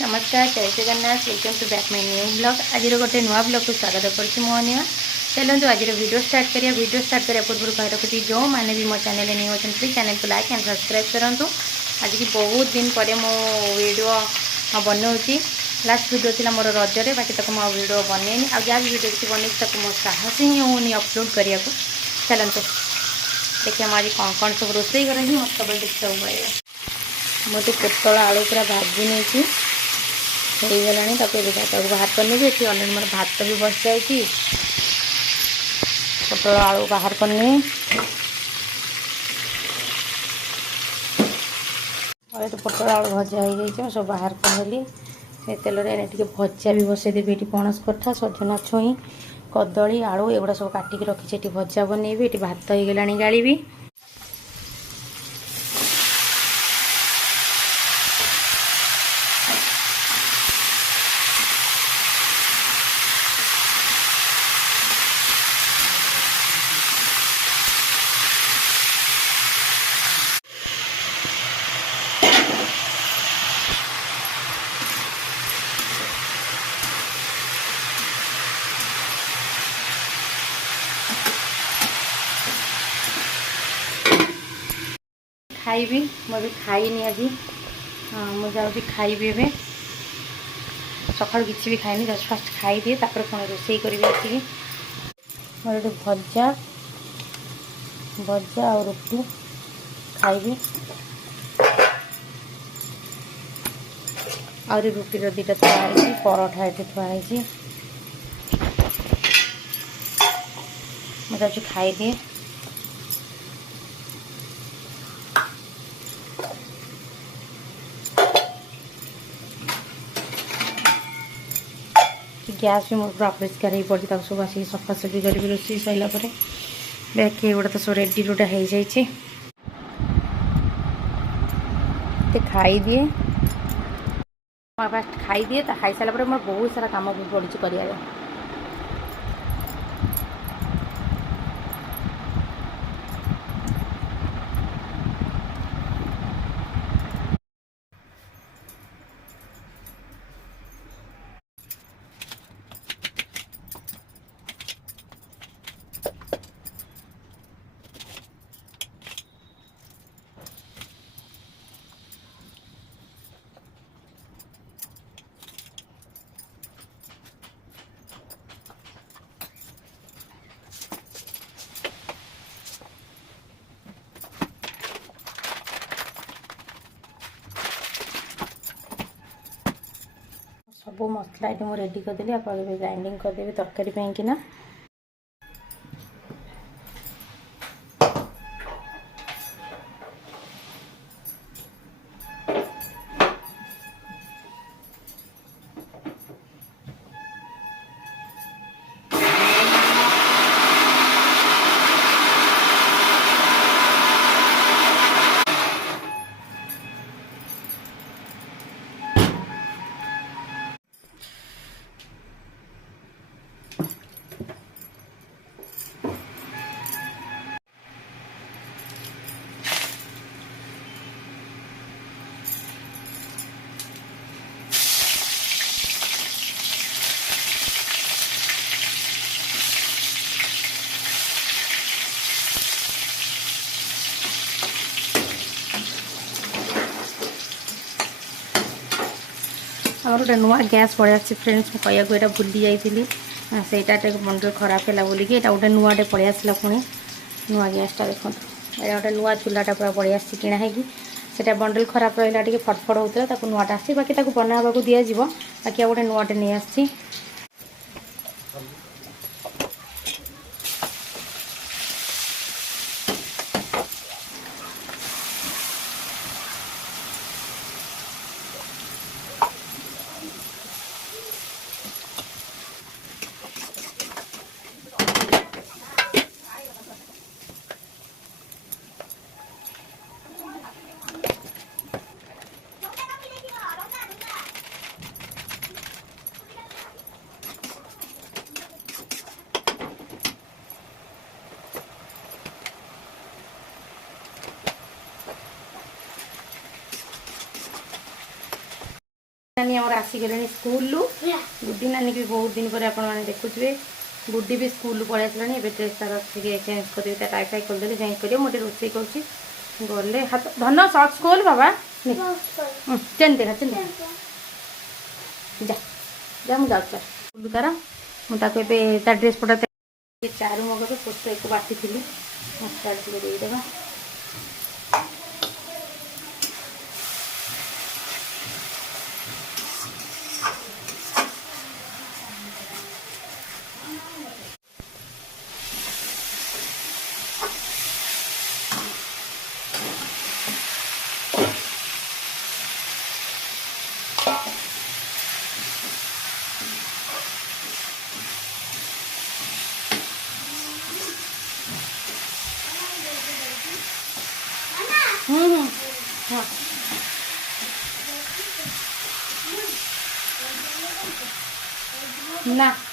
नमस्कार, जय Jagannath. Welcome to back my new blog. आज गोटे नुआ ब्लॉग को स्वागत करती मुनिया। चलते आज वीडियो स्टार्ट करिए। वीडियो स्टार्ट करने पूर्व कही रखुच्छी जो मैंने भी मो चैनल नहीं होती प्लीज चैनल को लाइक एंड सब्सक्राइब करूँ। आज की बहुत दिन पर मो वीडियो बनाऊँगी। लास्ट वीडियो थी मोर रजरे, बाकी तक मुझे वीडियो बनैनी। आज जहाँ भी वीडियो किसी बनई तक मो साहस ही होनी अपलोड करने को। चलते देखिए आज कौन सब रोषे कर मत सब देखा पड़ेगा। मुझे पोटल आलू पूरा भाजी नहीं हो गला बाहर करनी भी ये अलरेडी मोर भात भी बस जाए। पोटल आलू बाहर करनी और तो पोटल आलू भजा हो जाए सब बाहर करदेली। से तेल भजा भी बसईदेवी। ये पणस कथा, सजना छुई, कदली, आलू एगुड़ा सब काटिकी रखी ये भजा बनइबी। ये भात हो गला गाड़ी। खाइबी मुझे खाईनी आज मुझे खाइबी ए सका किसी भी खाइनी जस्ट फास्ट खाई दिए तापर पुणी रोषे करी आसिकी मोर ये भजा भजा और रुटी खाइबी और रुटीर दुटा थुआई पराठा ये थुआई मुझे खाई दिए। गैस भी मोर पूरा अपरिष्कार हो पड़ी सब आस सफासफी करी रोषे सरला देखिए गोटे तो सब रेडी रूटा हो जाए। खाई दिए फास्ट खाई दिए खाई सारा मोर बहुत सारा कम भी पड़ी कर। सब मसला ये मुझे रेडी करदेली। आप ग्राइंडिंग करदेवी तरकारी कि ना। आम गोटे नुआ गैस पड़े आसी फ्रेंड्स कहया को भूली जाइली सेटा बंडल खराब है बोलिक गोटे नुआटे पड़े आसला पुणी नुआ गैसटा देखो ये गोटे नुआ चूल्हाटा पूरा पड़े आसी किणा है बंडल खराब रहा टे फटफट होता नुआटा आसी बाकी बनावा दिज्व बाकी गोटे नुआटे नहीं आसी। नानी आमर आसीगले स्कूल गुड्डी नानी भी बहुत दिन पर आपण मैंने देखुए गुड्डी भी स्कूल पलि आसानी ड्रेस तार चेंज कर टाई फाई करदे चेंज कर मुझे रोसे कर गले हाथ धन सक्स खोल बाबा चेन देखा चेन जा जा मुझे जाऊँ तार मुझे ड्रेस पटा चारू मगज पोस्ट एक बाटी थी मसला देदेबा हाँ ना